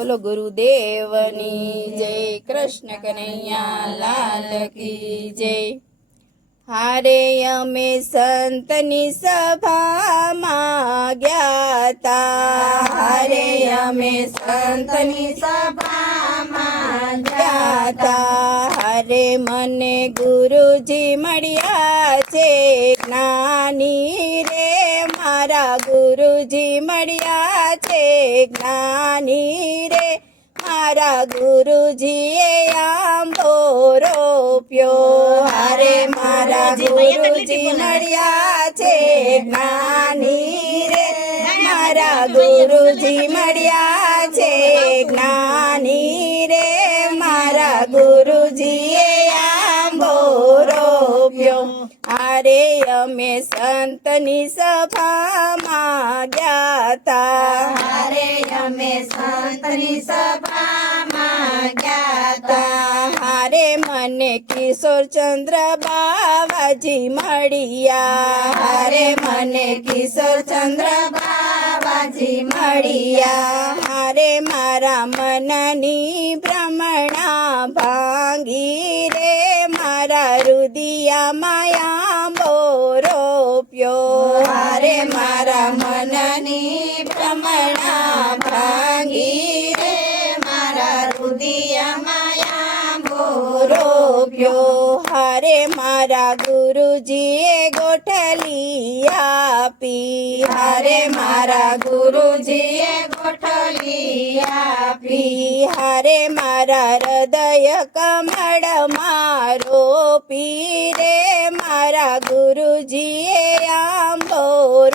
બોલો ગુરુદેવની જય, કૃષ્ણ કનૈયા, લાલ કી જય. હારે અમે સંતની સભામાં ગયા તા. હારે અમે સંતની સભામાં ગયા હારે મને ગુરુજી મળ્યા છે. જ્ઞાની રે મારા ગુરુજી મળ્યા છે જ્ઞાની રે. મારા ગુરુજીએ આંબો રોપ્યો હારે મારા ગુરુજી મળ્યા છે જ્ઞાની રે. મારા ગુરુજી મળ્યા છે અમે સંતની સભામાં ગયા તા હારે અમે સંતની સભામાં ગયા તા હારે મને કિશોર ચંદ્ર બાવાજી મળ્યા હારે મને કિશોર ચંદ્ર બાવાજી મળ્યા હારે મારા મનની ભ્રમણા ભાંગી રે મારા રુદિયા માયા રોપ્યો હારે મારા મનની પ્રમણા ભાંગી રે, મારા રુદિયા રોપ્યો હારે મારા ગુરુજીએ ગોઠલી આપી. હારે મારા ગુરુજીએ ગોઠલી આપી. હારે મારા હૃદય કમળ મારો પીરે મારા ગુરુજીએ આંબો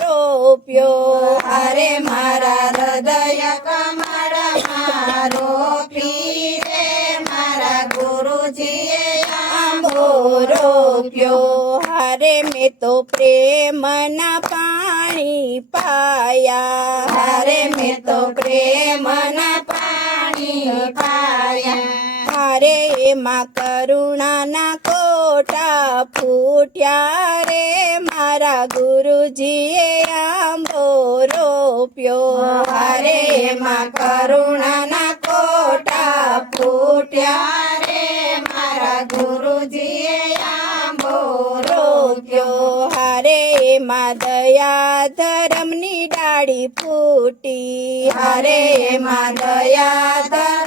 રોપ્યો હારે મારા હૃદય કમળ મારો પીરે મારા ગુરુજીએ આંબો રોપ્યો હારે મેં તો પ્રેમના પાણી પાયા હારે મેં તો પ્રેમના એમાં કરુણાના કોટા ફૂટ્યા રે મારા ગુરુજીએ આંબો રોપ્યો હારે એમાં કરુણાના કોટા ફૂટ્યા રે મારા ગુરુજીએ આંબો રોપ્યો હારે એમાં દયા ધર્મની ડાળી ફૂટી હારે એમાં દયા ધર્મની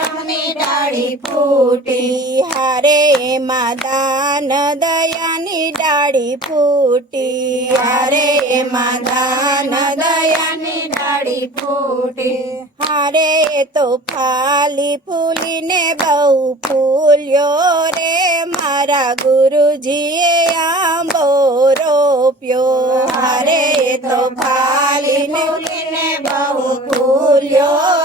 ડાળી ફૂટી હારે એમાં દાન દયાની ડાળી ફૂટી હારે એમાં દાન દયાની ડાળી ફૂટી હારે એ તો ફાલી ફૂલીને બહુ ફૂલ્યો રે મારા ગુરુજીએ આંબો રોપ્યો હારે એ તો ફાલી ફૂલીને બહુ ફૂલ્યો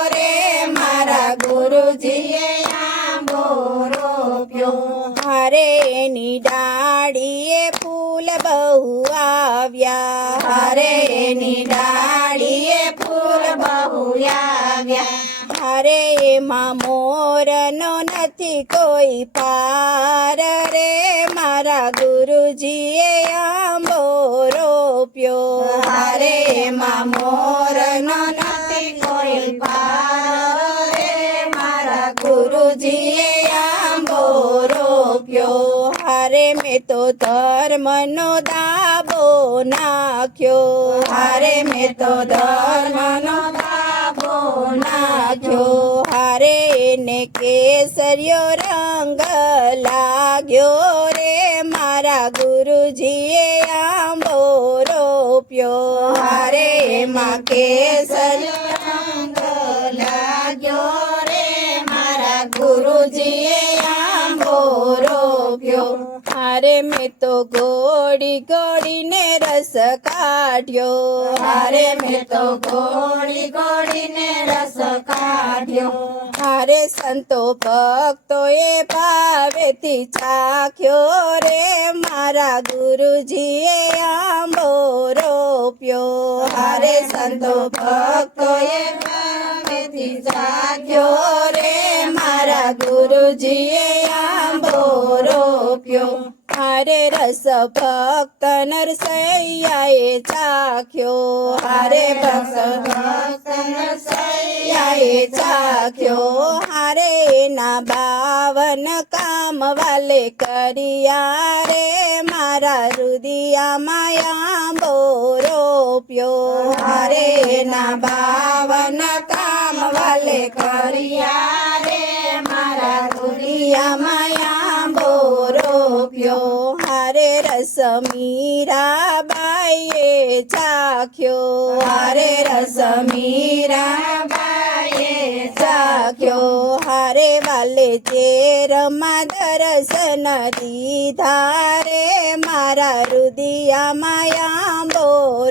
રોપ્યો હારે એની ડાળીએ ફૂલ બહુ આવ્યા હારે એની ડાળીએ ફૂલ બહુ આવ્યા હારે એમાં મોરનો નથી કોઈ પાર રે મારા ગુરુજીએ આંબો રોપ્યો હારે એમાં મોરનો મેં તો ધર્મનો દાબો નાખ્યો. હારે મેં તો ધર્મનો દાબો નાખ્યો. હારે એને કેસરિયો રંગ લાગ્યો રે. મારા ગુરુજીએ આંબો રોપ્યો. હારે એમાં કેસરિયો હારે મેં તો ગોળી ગોળીને રસ કાઢ્યો હારે મેં તો ગોળી ગોળીને રસ કાઢ્યો હારે સંતો ભક્તો એ ભાવેથી ચાખ્યો રે મારા ગુરુજીએ આંબો રોપ્યો હારે સંતો ભક્તો એ ભાવેથી ચાખ્યો રે મારા ગુરુજીએ આંબો રોપ્યો હારે હારે રસ ભક્ત નરસૈયાએ ચાખ્યો હારે ભક્ત નરસૈયાએ ચાખ્યો હારે એના બાવન કામ વાલે કર્યા રે મારા રુદિયામાં આંબો રોપ્યો હારે એના બાવન કામ વાલે કર્યા રે મારા રુદિયામાં આંબો રોપ્યો હારે રસ મીરા બાઈએ ચાખ્યો હારે રસ મીરા બાઈએ ચાખ્યો હારે વાલે ચેરમાં દર્શન દીધા રે મારા રુદિયામાં આંબો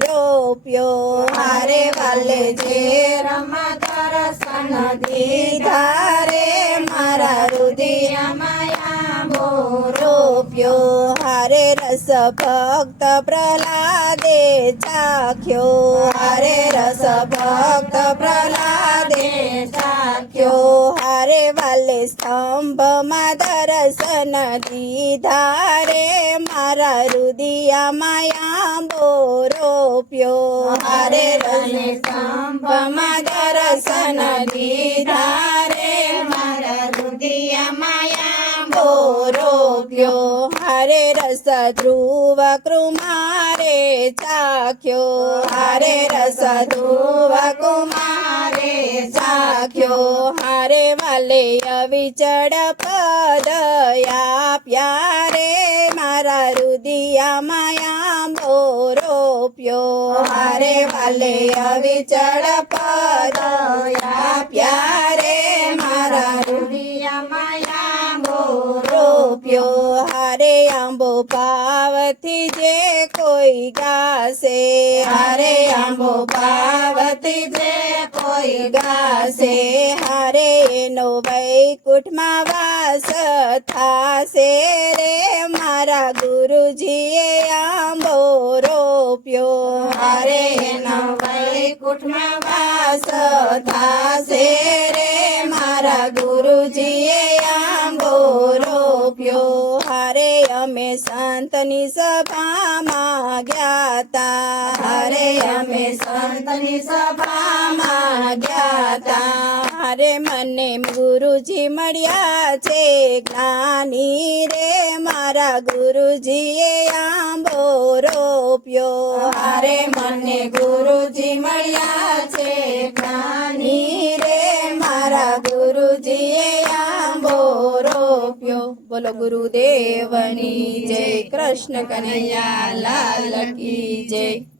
રોપ્યો હારે વાલે ચેરમાં દર્શન દીધા રે મારા રુદિયામાં આંબો રોપ્યો હારે રસ ભક્ત પ્રહલાદે ચાખ્યો હારે રસ ભક્ત પ્રહલાદે ચાખ્યો હારે વાલે સ્તંભમાં દર્શન દીધા રે મારા રુદિયામાં આંબો રોપ્યો હારે રસ સ્તંભમાં દર્શન દીધા ધ્રુવ કુમારે ચાખ્યો હારે રસ ધ્રુવ કુમારે ચાખ્યો હારે વાલે અવિચળ પદયા પ્યારે મારા રુદિયામાં આંબો રોપ્યો હારે વાલે અવિચળ પદ આંબો પાવથી જે કોઈ ગાશે હારે આંબો પાવથી જે કોઈ ગાશે હારે એનો વૈકુંઠમાં વાસ થાશે રે મારા ગુરુજીએ આંબો રોપ્યો હારે એનો વૈકુંઠમાં વાસ થાશે રે મારા ગુરુજીએ આંબો રોપ્યો હારે અમે સંતની સભામાં ગયા તા. હારે અમે સંતની સભામાં ગયા તા. હારે મને ગુરુજી મળ્યા છે જ્ઞાની રે મારા ગુરુજીએ આંબો રોપ્યો. હારે મને ગુરુજી મળ્યા છે બોલો ગુરુદેવની જય કૃષ્ણ કનૈયા લાલ કી જય.